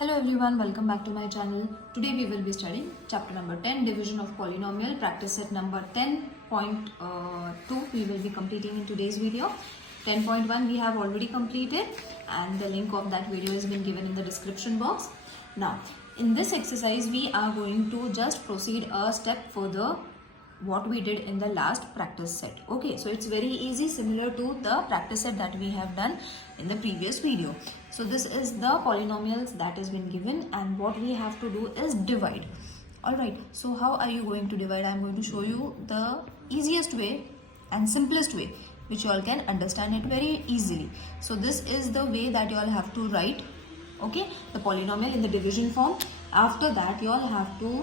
Hello everyone, welcome back to my channel. Today we will be studying chapter number 10, division of polynomial, practice set number 10.2 we will be completing in today's video. 10.1 we have already completed and the link of that video has been given in the description box. Now in this exercise we are going to just proceed a step further what we did in the last practice set. Okay, so it's very easy, similar to the practice set that we have done in the previous video. So this is the polynomials that has been given and what we have to do is divide. Alright, so how are you going to divide? I am going to show you the easiest way and simplest way which you all can understand it very easily. So this is the way that you all have to write, okay, the polynomial in the division form. After that you all have to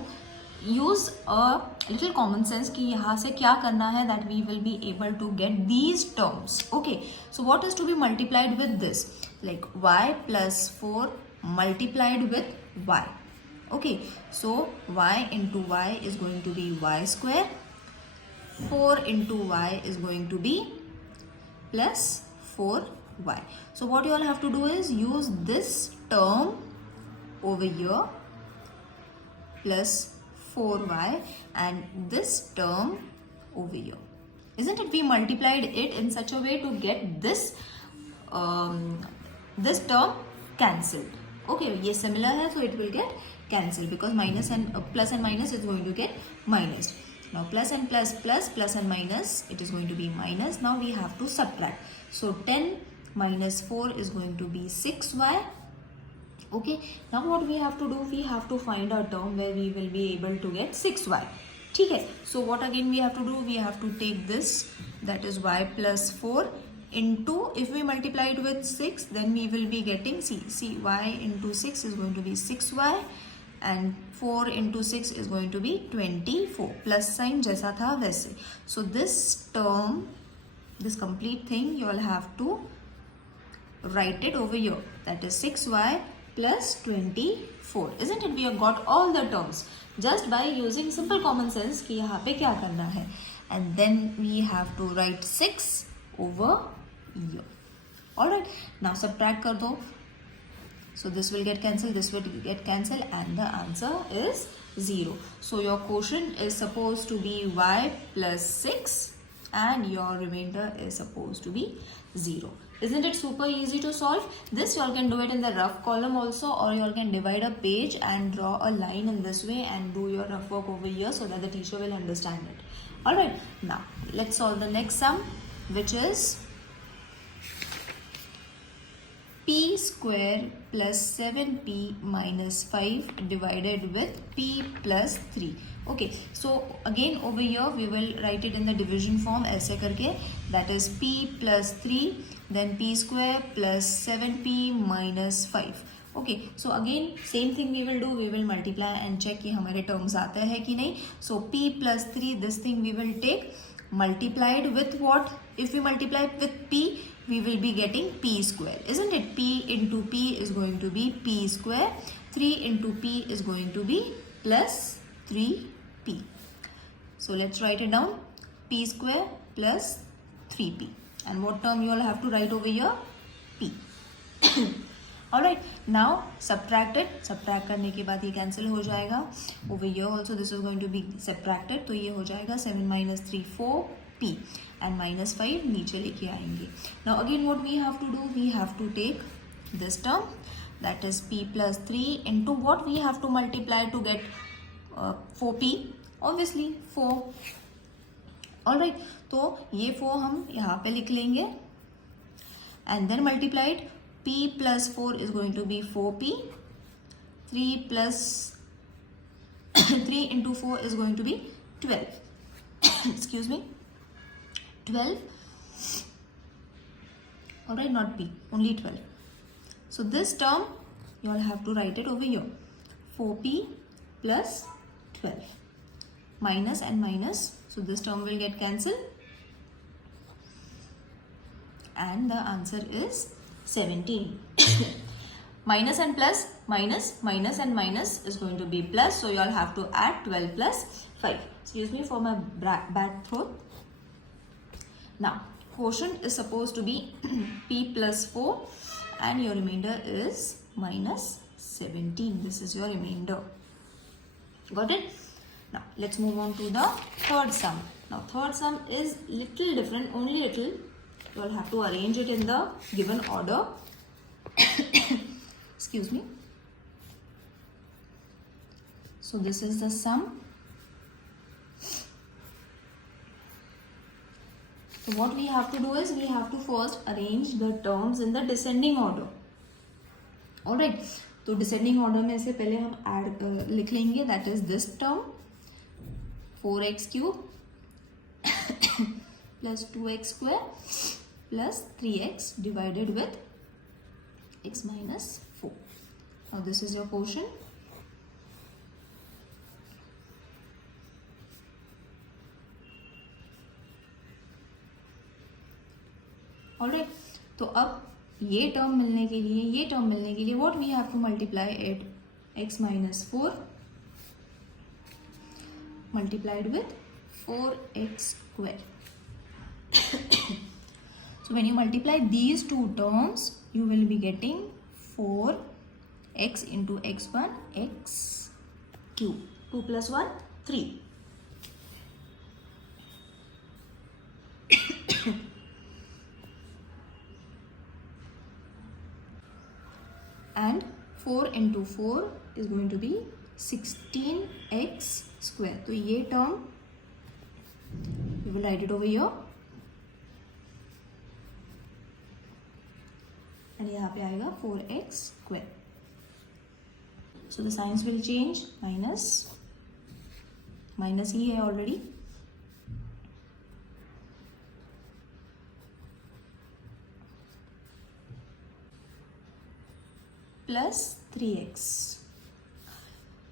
use a little common sense कि यहाँ से क्या करना है, that we will be able to get these terms. Okay, so what is to be multiplied with this? Like y plus 4 multiplied with y. Okay, so y into y is going to be y square. 4 into y is going to be plus 4y. So what you all have to do is use this term over here plus 4y and this term over here. Isn't it? We multiplied it in such a way to get this this term cancelled. Okay, ये similar है, so it will get cancelled because minus and plus and minus is going to get minus. Now plus and plus plus, plus and minus, it is going to be minus. Now we have to subtract. So 10 minus 4 is going to be 6y. Okay, now what we have to do, we have to find a term where we will be able to get 6y. Okay, so what again we have to do, we have to take this, that is y plus 4 into, if we multiply it with 6, then we will be getting, see y into 6 is going to be 6y and 4 into 6 is going to be 24, plus sign जैसा था वैसे. So this term, this complete thing, you all have to write it over here, that is 6y plus 24. Isn't it? We have got all the terms just by using simple common sense कि यहाँ पे क्या करना है, and then we have to write 6 over here. Alright, now subtract कर दो. So this will get cancelled, this will get cancelled, and the answer is 0. So your quotient is supposed to be y plus 6 and your remainder is supposed to be 0. Isn't it super easy to solve? This you all can do it in the rough column also, or you all can divide a page and draw a line in this way and do your rough work over here so that the teacher will understand it. Alright, now let's solve the next sum, which is p square plus 7p minus 5 divided with p plus 3. Okay, so again over here we will write it in the division form ऐसे करके, that is p plus 3 then p square plus 7p minus 5. Okay, so again same thing we will do, we will multiply and check कि हमारे terms आते हैं कि नहीं. So p plus 3, this thing we will take multiplied with what? If we multiply with p, we will be getting p square, isn't it? P into p is going to be p square, 3 into p is going to be plus 3p. So let's write it down, p square plus 3p. And what term you all have to write over here? P. Alright, now subtract it. Subtract करने के बाद ये cancel हो जाएगा. Over here also this is going to be subtracted, तो ये हो जाएगा 7 minus 3 4p and minus 5 नीचे लेके आएंगे. Now again what we have to do, we have to take this term, that is p plus 3 into what we have to multiply to get 4p, obviously 4. Alright, तो ये 4 हम यहाँ पे लिख लेंगे and then multiplied, p plus 4 is going to be 4p, 3 plus 3 into 4 is going to be 12. Excuse me, 12. Alright, not p, only 12. So this term you all have to write it over here, 4p plus 12, minus and minus, so this term will get cancelled and the answer is 17. Minus and plus, minus, minus and minus is going to be plus, so you all have to add 12 plus 5. Excuse me for my bad throat. Now quotient is supposed to be p plus 4 and your remainder is minus 17. This is your remainder. Got it? Now let's move on to the third sum. Now third sum is little different, only little. You will have to arrange it in the given order. Excuse me. So this is the sum. So what we have to do is we have to first arrange the terms in the descending order. Alright. तो descending order में से पहले हम add लिख लेंगे, that is this term 4x cube plus 2x square plus 3x divided with x minus 4. Now this is your portion. Alright. तो अब ये टर्म मिलने के लिए what we have to multiply it x minus 4 multiplied with 4x square. So when you multiply these two terms, you will be getting 4x into x1 x cube. 2 plus 1 3. And 4 into 4 is going to be 16x square. तो ये term we will write it over here and यहाँ पे आएगा 4x square. So the signs will change, minus ही है already. Plus 3x.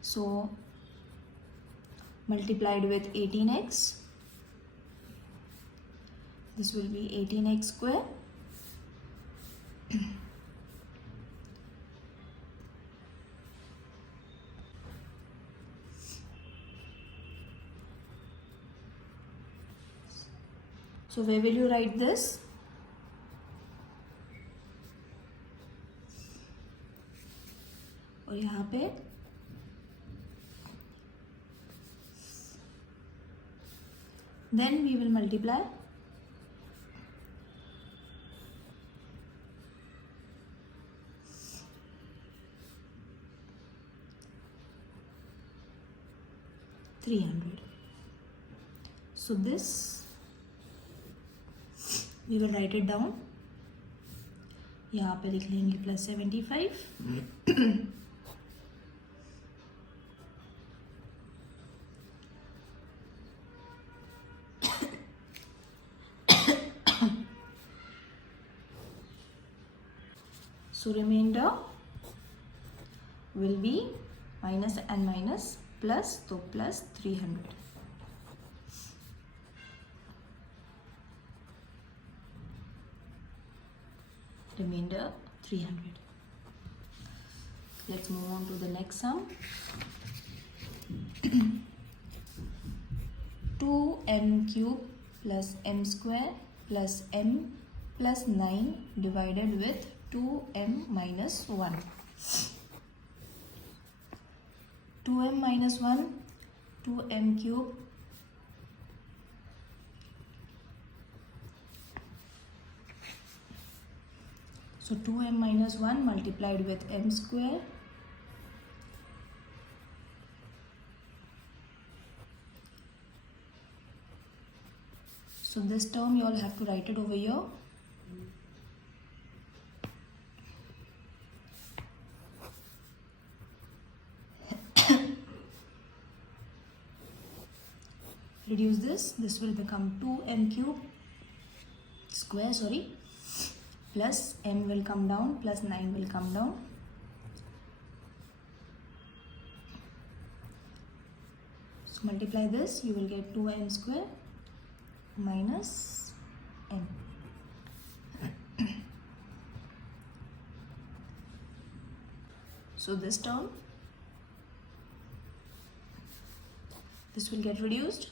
So multiplied with 18x, this will be 18x square so where will you write this? और यहाँ पे then we will multiply $300. So this we will write it down. यहाँ पे लिख लेंगे plus 75. So remainder will be minus and minus plus, so plus 300. Remainder 300. Let's move on to the next sum. 2m cube plus m square plus m plus 9 divided with 2m minus 1. 2m minus 1, 2m cube so 2m minus 1 multiplied with m square so this term you all have to write it over here. Reduce this will become 2m cube square plus m will come down plus 9 will come down. So multiply this, you will get 2m square minus m. So this term, this will get reduced.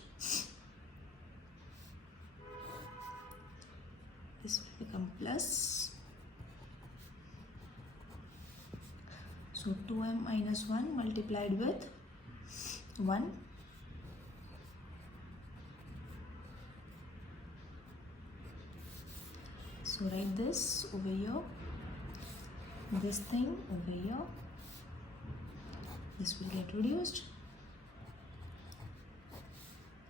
This will become plus So 2m minus 1 multiplied with 1. So write this over here, this thing over here, this will get reduced.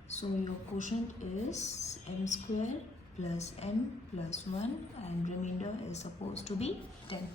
So your quotient is m square plus m plus 1 and remainder is supposed to be 10.